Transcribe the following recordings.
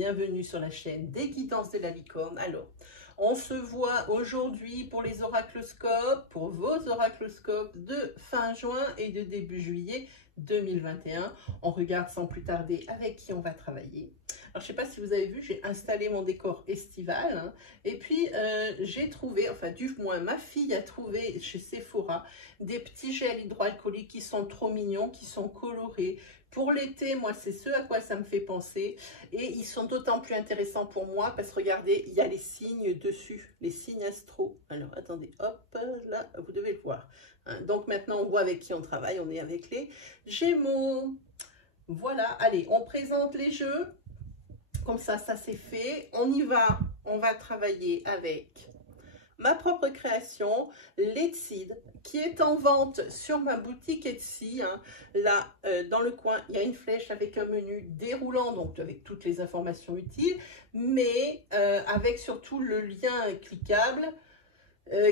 bienvenue sur la chaîne des guidances de la licorne. Alors, on se voit aujourd'hui pour les oracloscopes, pour vos oracloscopes de fin juin et de début juillet 2021. On regarde sans plus tarder avec qui on va travailler. Alors, je ne sais pas si vous avez vu, j'ai installé mon décor estival, hein, et puis j'ai trouvé, enfin du moins ma fille a trouvé chez Sephora des petits gels hydroalcooliques qui sont trop mignons, qui sont colorés. Pour l'été, moi, c'est ce à quoi ça me fait penser. Et ils sont d'autant plus intéressants pour moi parce que regardez, il y a les signes dessus, les signes astro. Alors, attendez, hop, là, vous devez le voir. Hein, donc maintenant, on voit avec qui on travaille. On est avec les Gémeaux. Voilà, allez, on présente les jeux. Comme ça c'est fait. On y va. On va travailler avec ma propre création, l'Etsy, qui est en vente sur ma boutique Etsy. Hein. Là, dans le coin, il y a une flèche avec un menu déroulant, donc avec toutes les informations utiles, mais avec surtout le lien cliquable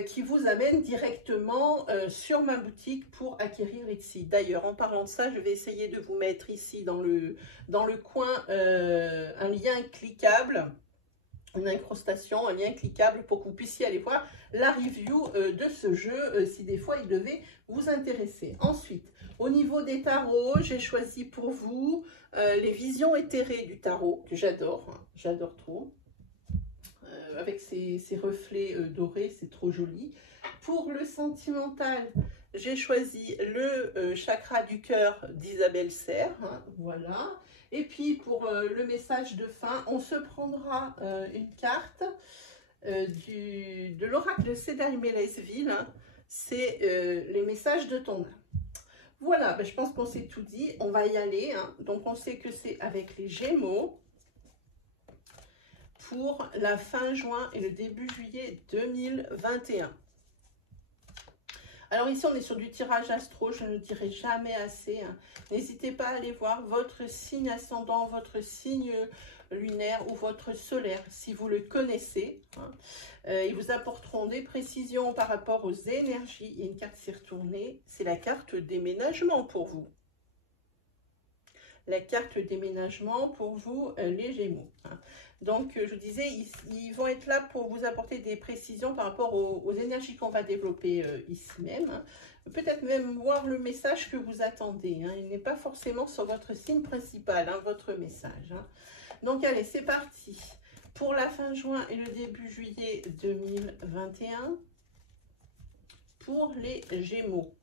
qui vous amène directement sur ma boutique pour acquérir Etsy. D'ailleurs, en parlant de ça, je vais essayer de vous mettre ici dans le coin un lien cliquable, une incrustation, un lien cliquable pour que vous puissiez aller voir la review de ce jeu si des fois il devait vous intéresser. Ensuite, au niveau des tarots, j'ai choisi pour vous les visions éthérées du tarot, que j'adore, hein, j'adore trop. Avec ces reflets dorés, c'est trop joli. Pour le sentimental, j'ai choisi le chakra du cœur d'Isabelle Serre, hein, voilà. Et puis pour le message de fin, on se prendra une carte de l'oracle de Cédar Mélesville, hein, c'est les messages de ton âme. Voilà, ben, je pense qu'on s'est tout dit, on va y aller, hein. Donc on sait que c'est avec les Gémeaux pour la fin juin et le début juillet 2021. Alors ici, on est sur du tirage astro, je ne dirai jamais assez. Hein. N'hésitez pas à aller voir votre signe ascendant, votre signe lunaire ou votre solaire, si vous le connaissez. Hein. Ils vous apporteront des précisions par rapport aux énergies. Il y a une carte s'est retournée, c'est la carte déménagement pour vous. La carte déménagement pour vous, les Gémeaux. Hein. Donc, je vous disais, ils vont être là pour vous apporter des précisions par rapport aux énergies qu'on va développer ici même. Hein. Peut-être même voir le message que vous attendez. Hein. Il n'est pas forcément sur votre signe principal, hein, votre message. Hein. Donc, allez, c'est parti. Pour la fin juin et le début juillet 2021, pour les Gémeaux.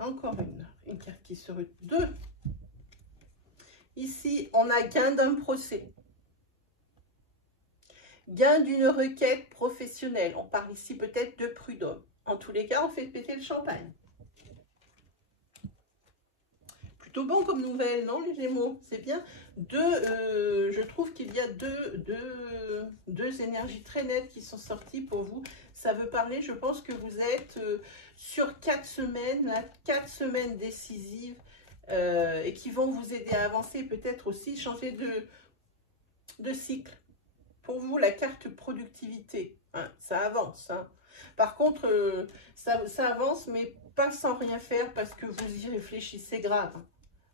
Encore une carte qui se retrouve. Deux. Ici, on a gain d'un procès. Gain d'une requête professionnelle. On parle ici peut-être de prud'homme. En tous les cas, on fait péter le champagne. Plutôt bon comme nouvelle, non, les Gémeaux? C'est bien. Je trouve qu'il y a deux énergies très nettes qui sont sorties pour vous. Ça veut parler, je pense que vous êtes sur 4 semaines, là, 4 semaines décisives et qui vont vous aider à avancer, peut-être aussi changer de cycle. Pour vous, la carte productivité, hein, ça avance. Hein. Par contre, ça avance, mais pas sans rien faire parce que vous y réfléchissez grave. Hein.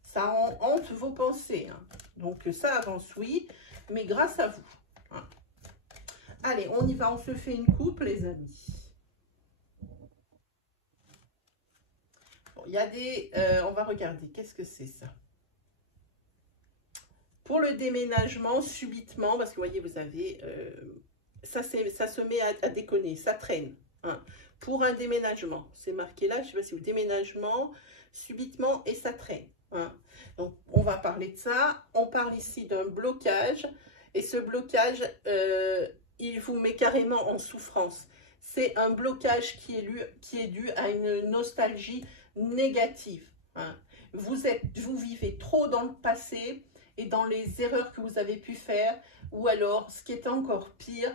Ça hante vos pensées. Hein. Donc, ça avance, oui, mais grâce à vous. Hein. Allez, on y va, on se fait une coupe, les amis. Bon, il y a des... on va regarder, qu'est-ce que c'est ça? Pour le déménagement, subitement, parce que vous voyez, vous avez... ça se met à déconner, ça traîne. Hein. Pour un déménagement, c'est marqué là, je ne sais pas si vous... Déménagement, subitement, et ça traîne. Hein. Donc, on va parler de ça. On parle ici d'un blocage. Et ce blocage, il vous met carrément en souffrance. C'est un blocage qui est dû à une nostalgie négative. Hein. Vous vivez trop dans le passé et dans les erreurs que vous avez pu faire. Ou alors, ce qui est encore pire,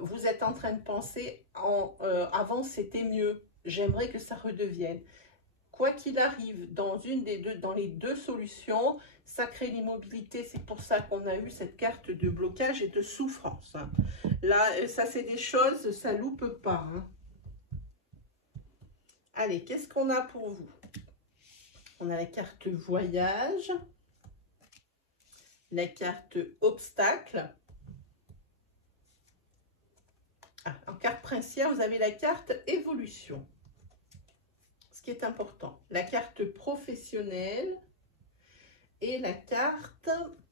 vous êtes en train de penser avant c'était mieux. J'aimerais que ça redevienne. Quoi qu'il arrive, dans les deux solutions, ça crée l'immobilité. C'est pour ça qu'on a eu cette carte de blocage et de souffrance. Hein. Là, ça c'est des choses, ça loupe pas. Hein. Allez, qu'est-ce qu'on a pour vous? On a la carte voyage. la carte obstacle. Ah, en carte princière, vous avez la carte évolution. Ce qui est important. La carte professionnelle et la carte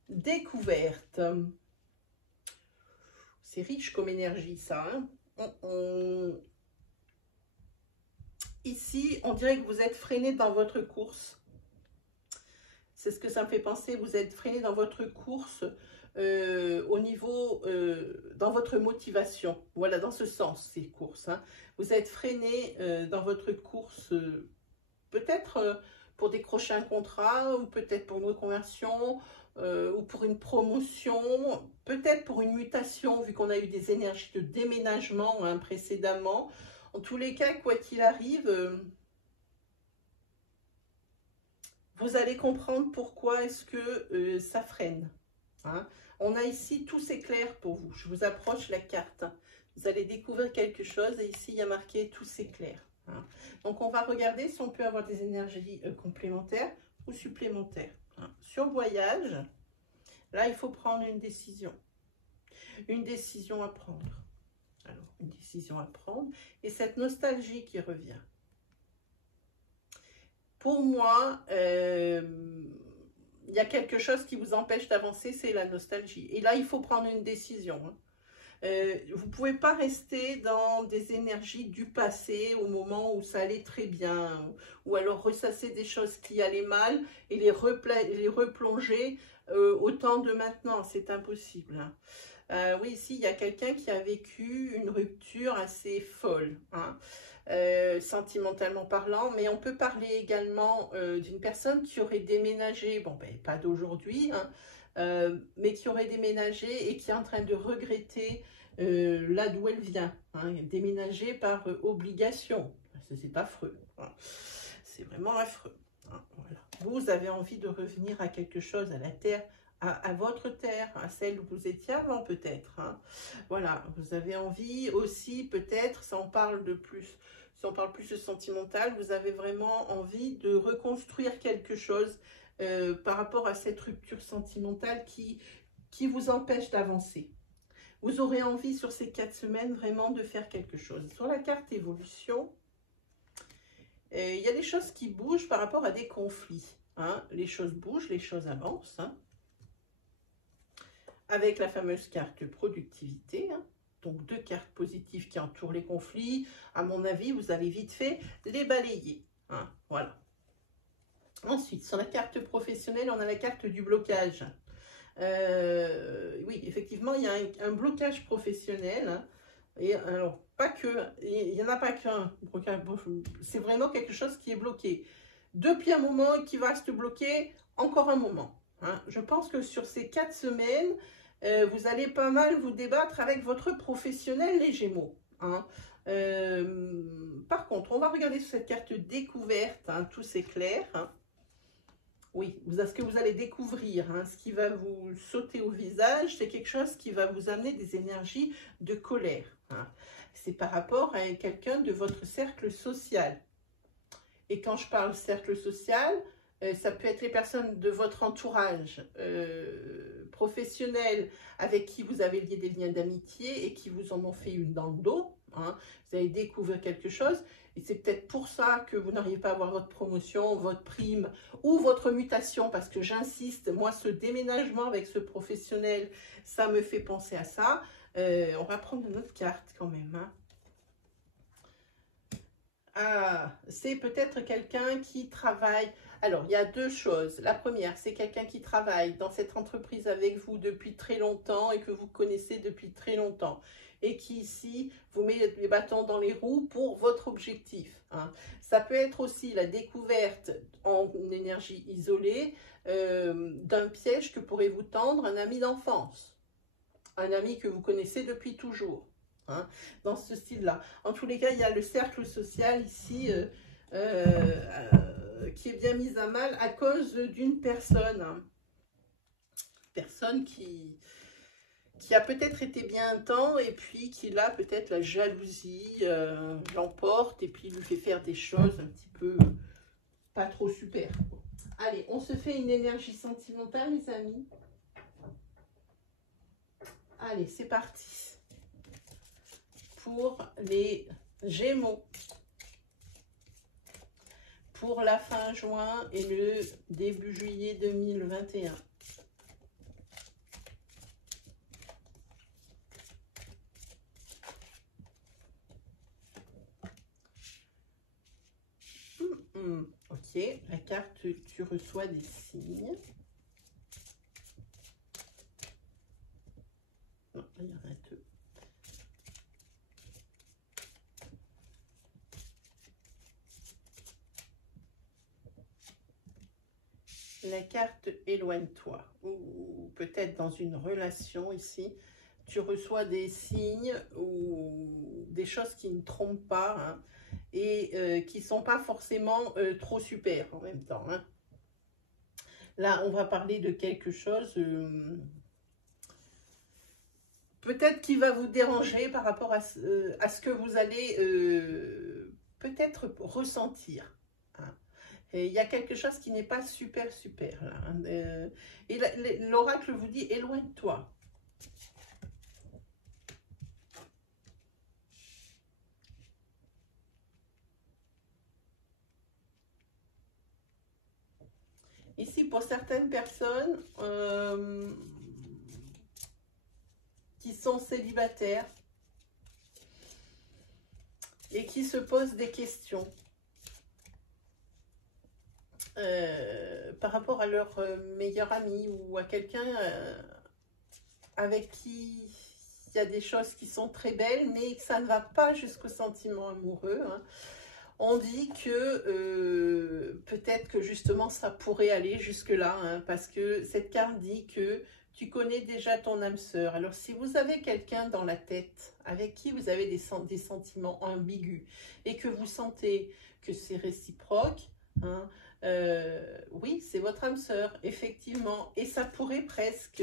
découverte. C'est riche comme énergie, ça. Hein. Ici, on dirait que vous êtes freiné dans votre course. C'est ce que ça me fait penser. Vous êtes freiné dans votre course au niveau, dans votre motivation. Voilà, dans ce sens, ces courses. Hein. Vous êtes freiné dans votre course, peut-être pour décrocher un contrat, ou peut-être pour une reconversion, ou pour une promotion, peut-être pour une mutation, vu qu'on a eu des énergies de déménagement hein, précédemment. En tous les cas, quoi qu'il arrive, vous allez comprendre pourquoi est-ce que ça freine. Hein. On a ici tout s'éclaire pour vous. Je vous approche la carte. Vous allez découvrir quelque chose et ici, il y a marqué tout s'éclaire. Hein. Donc, on va regarder si on peut avoir des énergies complémentaires ou supplémentaires. Hein. Sur voyage, là, il faut prendre une décision. Une décision à prendre. Alors, une décision à prendre. Et cette nostalgie qui revient. Pour moi, il y a quelque chose qui vous empêche d'avancer, c'est la nostalgie. Et là, il faut prendre une décision. Hein. Vous ne pouvez pas rester dans des énergies du passé au moment où ça allait très bien, ou alors ressasser des choses qui allaient mal et les replonger au temps de maintenant. C'est impossible. Hein. Oui, ici, il y a quelqu'un qui a vécu une rupture assez folle, hein, sentimentalement parlant, mais on peut parler également d'une personne qui aurait déménagé, bon, ben, pas d'aujourd'hui, hein, mais qui aurait déménagé et qui est en train de regretter là d'où elle vient, hein, déménager par obligation. C'est affreux, hein. C'est vraiment affreux. Hein, voilà. Vous avez envie de revenir à quelque chose, à la terre, à votre terre, à celle où vous étiez avant peut-être. Hein. Voilà, vous avez envie aussi peut-être, si on parle de plus, si on parle plus de sentimental, vous avez vraiment envie de reconstruire quelque chose par rapport à cette rupture sentimentale qui vous empêche d'avancer. Vous aurez envie sur ces 4 semaines vraiment de faire quelque chose. Sur la carte évolution, il y a des choses qui bougent par rapport à des conflits. Hein. Les choses bougent, les choses avancent. Hein. Avec la fameuse carte productivité, hein. Donc 2 cartes positives qui entourent les conflits. À mon avis, vous allez vite fait les balayer. Hein. Voilà. Ensuite, sur la carte professionnelle, on a la carte du blocage. Oui, effectivement, il y a un blocage professionnel. Hein. Et alors, pas que, il n'y en a pas qu'un. C'est vraiment quelque chose qui est bloqué. Depuis un moment et qui va rester bloqué encore un moment. Hein. Je pense que sur ces 4 semaines, vous allez pas mal vous débattre avec votre professionnel, les Gémeaux. Hein. Par contre, on va regarder sur cette carte découverte, hein, tout s'éclaire. Hein. Oui, ce que vous allez découvrir, hein, ce qui va vous sauter au visage, c'est quelque chose qui va vous amener des énergies de colère. Hein. C'est par rapport à quelqu'un de votre cercle social. Et quand je parle cercle social, ça peut être les personnes de votre entourage professionnel avec qui vous avez lié des liens d'amitié et qui vous en ont fait une dans le dos. Hein. Vous allez découvrir quelque chose et c'est peut-être pour ça que vous n'arrivez pas à avoir votre promotion, votre prime ou votre mutation, parce que j'insiste, moi ce déménagement avec ce professionnel, ça me fait penser à ça. On va prendre une autre carte quand même. Hein. Ah, c'est peut-être quelqu'un qui travaille. Alors, il y a 2 choses. La première, c'est quelqu'un qui travaille dans cette entreprise avec vous depuis très longtemps et que vous connaissez depuis très longtemps. Et qui, ici, vous met les bâtons dans les roues pour votre objectif. Hein. Ça peut être aussi la découverte en énergie isolée d'un piège que pourrait vous tendre un ami d'enfance. Un ami que vous connaissez depuis toujours. Hein, dans ce style-là. En tous les cas, il y a le cercle social ici qui est bien mis à mal à cause d'une personne. Hein. Personne qui a peut-être été bien un temps et puis qui là, peut-être la jalousie l'emporte et puis lui fait faire des choses un petit peu pas trop super. Allez, on se fait une énergie sentimentale, les amis. Allez, c'est parti. Pour les Gémeaux. Pour la fin juin et le début juillet 2021. Ok, la carte, tu reçois des signes. Non, il y en a deux. La carte éloigne-toi, ou peut-être dans une relation ici, tu reçois des signes ou des choses qui ne trompent pas, hein, et qui ne sont pas forcément trop super en même temps. Hein. Là, on va parler de quelque chose peut-être qui va vous déranger par rapport à ce que vous allez peut-être ressentir. Hein. Et il y a quelque chose qui n'est pas super là. Hein. Et l'oracle vous dit éloigne-toi. Ici, pour certaines personnes qui sont célibataires et qui se posent des questions par rapport à leur meilleur ami ou à quelqu'un avec qui il y a des choses qui sont très belles, mais que ça ne va pas jusqu'au sentiment amoureux. Hein. On dit que peut-être que justement ça pourrait aller jusque-là, hein, parce que cette carte dit que tu connais déjà ton âme sœur. Alors si vous avez quelqu'un dans la tête avec qui vous avez des sentiments ambigus et que vous sentez que c'est réciproque, hein, oui, c'est votre âme sœur, effectivement. Et ça pourrait presque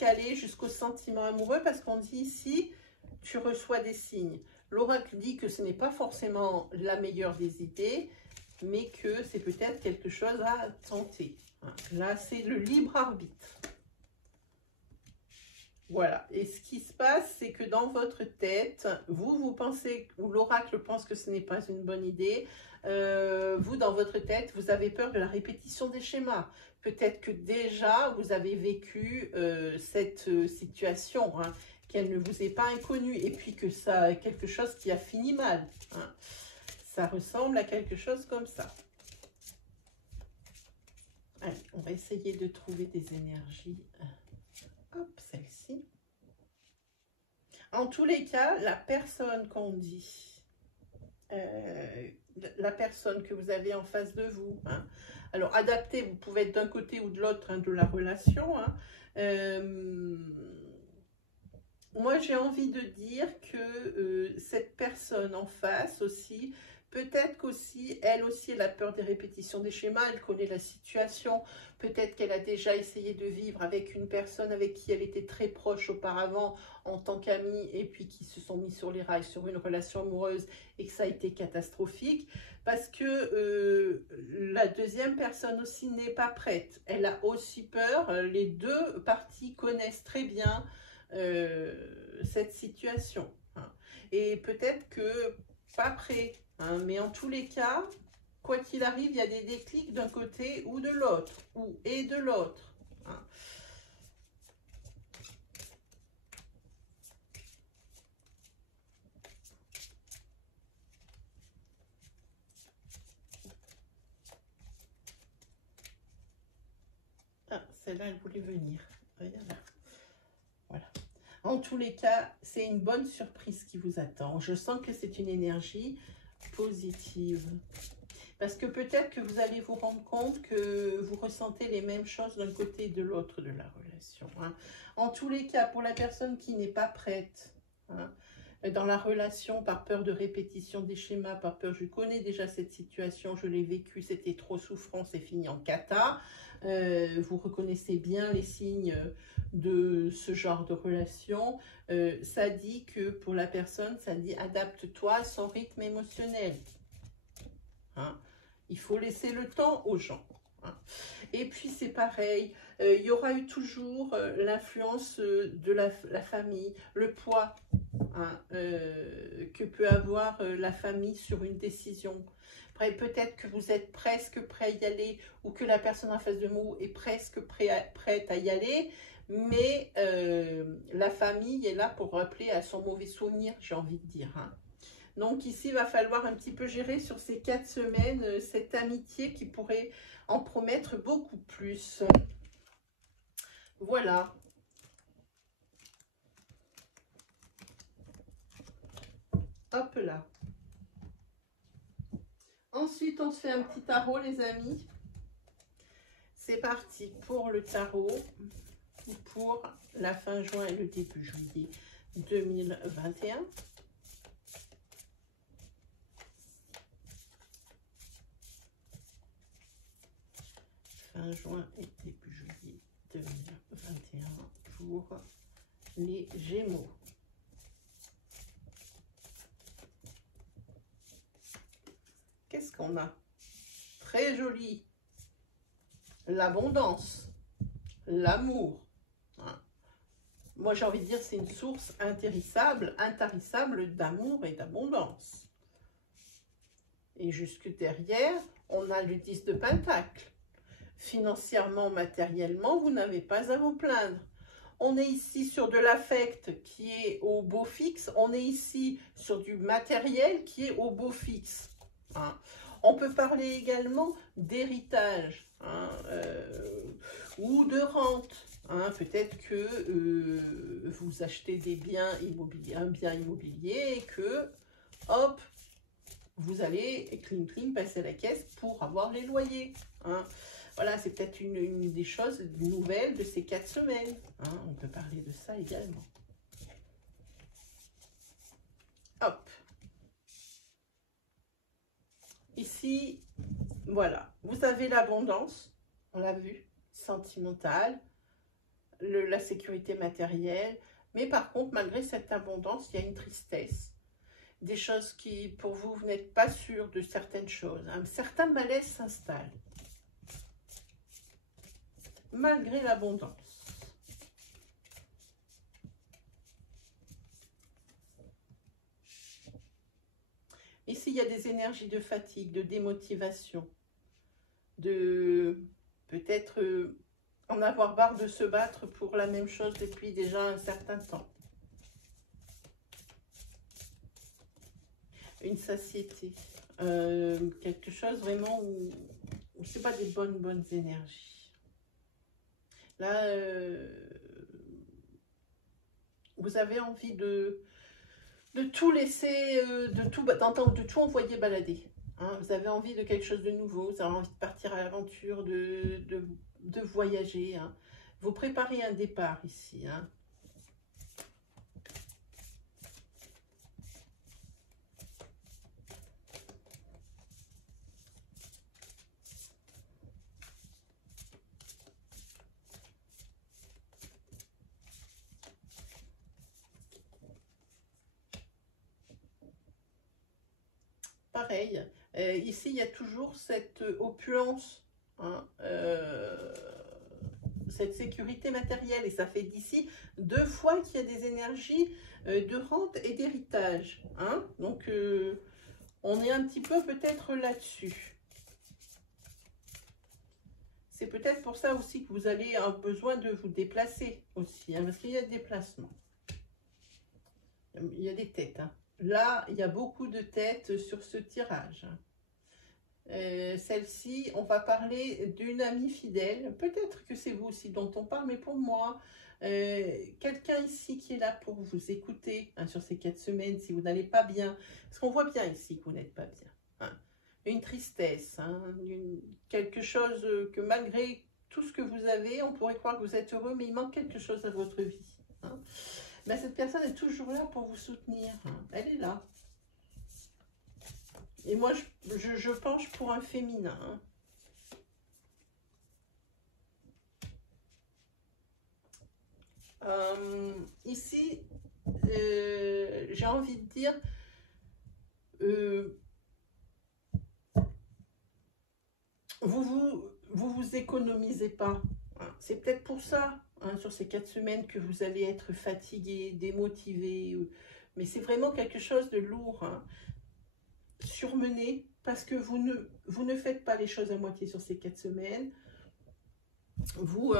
aller jusqu'au sentiment amoureux, parce qu'on dit ici, tu reçois des signes. L'oracle dit que ce n'est pas forcément la meilleure des idées, mais que c'est peut-être quelque chose à tenter. Là, c'est le libre arbitre. Voilà. Et ce qui se passe, c'est que dans votre tête, vous pensez, ou l'oracle pense que ce n'est pas une bonne idée. Vous, dans votre tête, vous avez peur de la répétition des schémas. Peut-être que déjà, vous avez vécu cette situation, hein, qu'elle ne vous est pas inconnue, et puis que ça quelque chose qui a fini mal. Hein. Ça ressemble à quelque chose comme ça. Allez, on va essayer de trouver des énergies. Hop, celle-ci. En tous les cas, la personne qu'on dit, la personne que vous avez en face de vous, hein, alors adapté, vous pouvez être d'un côté ou de l'autre, hein, de la relation, hein, moi, j'ai envie de dire que cette personne en face aussi, peut-être qu'aussi, elle aussi, elle a peur des répétitions des schémas, elle connaît la situation, peut-être qu'elle a déjà essayé de vivre avec une personne avec qui elle était très proche auparavant en tant qu'amie, et puis qui se sont mis sur les rails sur une relation amoureuse et que ça a été catastrophique, parce que la deuxième personne aussi n'est pas prête. Elle a aussi peur, les deux parties connaissent très bien cette situation, hein. Et peut-être que pas prêt, hein, mais en tous les cas, quoi qu'il arrive, il y a des déclics d'un côté ou de l'autre, et de l'autre, hein. Ah, celle-là, elle voulait venir. Regarde. Voilà. En tous les cas, c'est une bonne surprise qui vous attend. Je sens que c'est une énergie positive. Parce que peut-être que vous allez vous rendre compte que vous ressentez les mêmes choses d'un côté et de l'autre de la relation. Hein. En tous les cas, pour la personne qui n'est pas prête, hein, dans la relation, par peur de répétition des schémas, par peur, je connais déjà cette situation, je l'ai vécu, c'était trop souffrant, c'est fini en cata. Vous reconnaissez bien les signes de ce genre de relation. Ça dit que pour la personne, ça dit adapte-toi à son rythme émotionnel. Hein? Il faut laisser le temps aux gens. Hein. Et puis c'est pareil, il y aura eu toujours l'influence de la famille, le poids hein, que peut avoir la famille sur une décision. Après, peut-être que vous êtes presque prêt à y aller ou que la personne en face de vous est presque prête à y aller, mais la famille est là pour rappeler à son mauvais souvenir, j'ai envie de dire. Hein. Donc ici, il va falloir un petit peu gérer sur ces 4 semaines cette amitié qui pourrait en promettre beaucoup plus. Voilà. Hop là. Ensuite, on se fait un petit tarot, les amis. C'est parti pour le tarot pour la fin juin et le début juillet 2021. Fin juin et début juillet 2021 pour les Gémeaux. Qu'est-ce qu'on a? Très joli. L'abondance, l'amour. Hein. Moi, j'ai envie de dire c'est une source intarissable d'amour et d'abondance. Et jusque derrière, on a le 10 de Pentacle. Financièrement, matériellement, vous n'avez pas à vous plaindre. On est ici sur de l'affect qui est au beau fixe. On est ici sur du matériel qui est au beau fixe. Hein. On peut parler également d'héritage hein, ou de rente. Hein. Peut-être que vous achetez des biens immobiliers, un bien immobilier et que, hop, vous allez, cling cling, passer à la caisse pour avoir les loyers. Hein. Voilà, c'est peut-être une des choses nouvelles de ces 4 semaines. Hein. On peut parler de ça également. Hop. Ici, voilà, vous avez l'abondance, on l'a vu, sentimentale, la sécurité matérielle, mais par contre, malgré cette abondance, il y a une tristesse. Des choses qui, pour vous, vous n'êtes pas sûr de certaines choses. Un certain malaise s'installe. Malgré l'abondance. Ici, il y a des énergies de fatigue, de démotivation, de peut-être en avoir marre de se battre pour la même chose depuis déjà un certain temps. Une satiété, quelque chose vraiment où c'est pas des bonnes énergies. Là, vous avez envie de tout laisser, de tout envoyer balader. Hein. Vous avez envie de quelque chose de nouveau, vous avez envie de partir à l'aventure, de voyager. Hein. Vous préparez un départ ici. Hein. Pareil, ici il y a toujours cette opulence, hein, cette sécurité matérielle, et ça fait d'ici 2 fois qu'il y a des énergies de rente et d'héritage. Hein, donc on est un petit peu peut-être là-dessus. C'est peut-être pour ça aussi que vous allez avoir besoin de vous déplacer aussi, hein, parce qu'il y a des déplacements. Il y a des têtes, hein. Là, il y a beaucoup de têtes sur ce tirage. Celle-ci, on va parler d'une amie fidèle. Peut-être que c'est vous aussi dont on parle, mais pour moi, quelqu'un ici qui est là pour vous écouter hein, sur ces 4 semaines, si vous n'allez pas bien. Parce qu'on voit bien ici que vous n'êtes pas bien. Hein. Une tristesse, hein, quelque chose que malgré tout ce que vous avez, on pourrait croire que vous êtes heureux, mais il manque quelque chose à votre vie. Hein. Ben, cette personne est toujours là pour vous soutenir. Hein. Elle est là. Et moi, je penche pour un féminin. Hein. Ici, j'ai envie de dire, vous économisez pas. Hein. C'est peut-être pour ça, hein, sur ces 4 semaines, que vous allez être fatigué, démotivé. Mais c'est vraiment quelque chose de lourd. Hein. Surmené, parce que vous ne faites pas les choses à moitié sur ces 4 semaines. Vous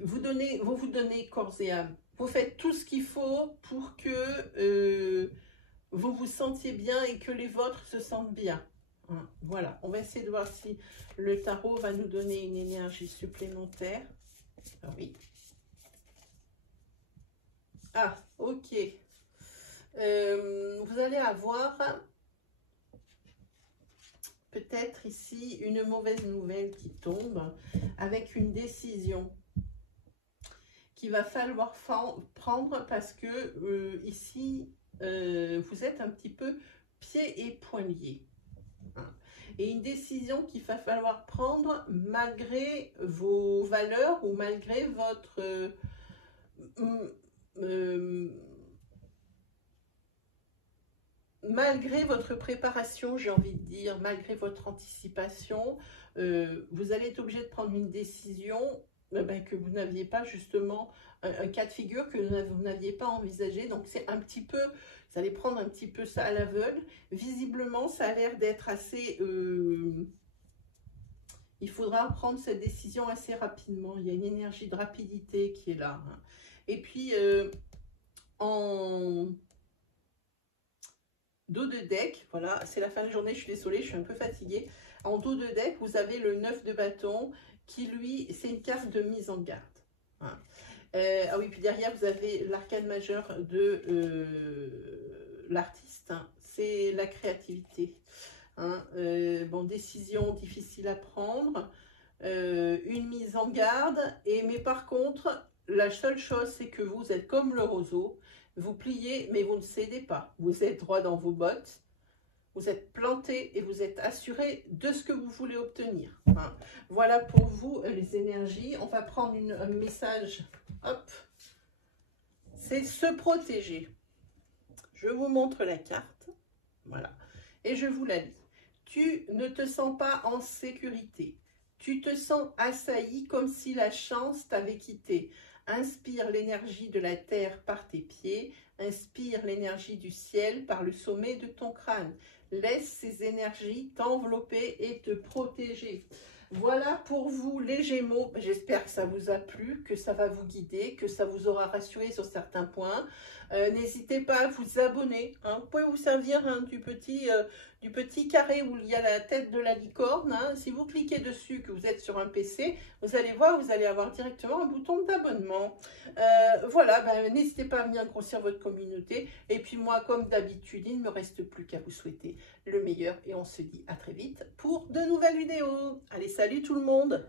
vous donnez corps et âme. Vous faites tout ce qu'il faut pour que vous vous sentiez bien et que les vôtres se sentent bien. Hein, voilà, on va essayer de voir si le tarot va nous donner une énergie supplémentaire. Ah oui. Ah, ok. Vous allez avoir peut-être ici une mauvaise nouvelle qui tombe avec une décision qu'il va falloir prendre parce que ici, vous êtes un petit peu pieds et poings liés. Hein. Et une décision qu'il va falloir prendre malgré vos valeurs ou malgré votre... malgré votre préparation, j'ai envie de dire, malgré votre anticipation, vous allez être obligé de prendre une décision que vous n'aviez pas justement, un cas de figure que vous n'aviez pas envisagé. Donc c'est un petit peu, vous allez prendre un petit peu ça à l'aveugle. Visiblement, ça a l'air d'être assez... il faudra prendre cette décision assez rapidement. Il y a une énergie de rapidité qui est là. Hein. Et puis, en... dos de deck, voilà, c'est la fin de journée, je suis désolée, je suis un peu fatiguée. En dos de deck, vous avez le 9 de bâton qui, lui, c'est une carte de mise en garde. Hein. Ah oui, puis derrière, vous avez l'arcane majeur de l'artiste. Hein. C'est la créativité. Hein. Bon, décision difficile à prendre, une mise en garde, mais par contre, la seule chose, c'est que vous êtes comme le roseau. Vous pliez, mais vous ne cédez pas. Vous êtes droit dans vos bottes. Vous êtes planté et vous êtes assuré de ce que vous voulez obtenir. Hein. Voilà pour vous les énergies. On va prendre un message. Hop. C'est se protéger. Je vous montre la carte. Voilà. Et je vous la lis. Tu ne te sens pas en sécurité. Tu te sens assailli comme si la chance t'avait quitté. Inspire l'énergie de la terre par tes pieds, inspire l'énergie du ciel par le sommet de ton crâne. Laisse ces énergies t'envelopper et te protéger. Voilà pour vous les Gémeaux. J'espère que ça vous a plu, que ça va vous guider, que ça vous aura rassuré sur certains points. N'hésitez pas à vous abonner. Hein. Vous pouvez vous servir du petit carré où il y a la tête de la licorne. Hein. Si vous cliquez dessus, que vous êtes sur un PC, vous allez voir, vous allez avoir directement un bouton d'abonnement. Voilà, n'hésitez pas à venir grossir votre communauté. Et puis moi, comme d'habitude, il ne me reste plus qu'à vous souhaiter le meilleur. Et on se dit à très vite pour de nouvelles vidéos. Allez, salut tout le monde!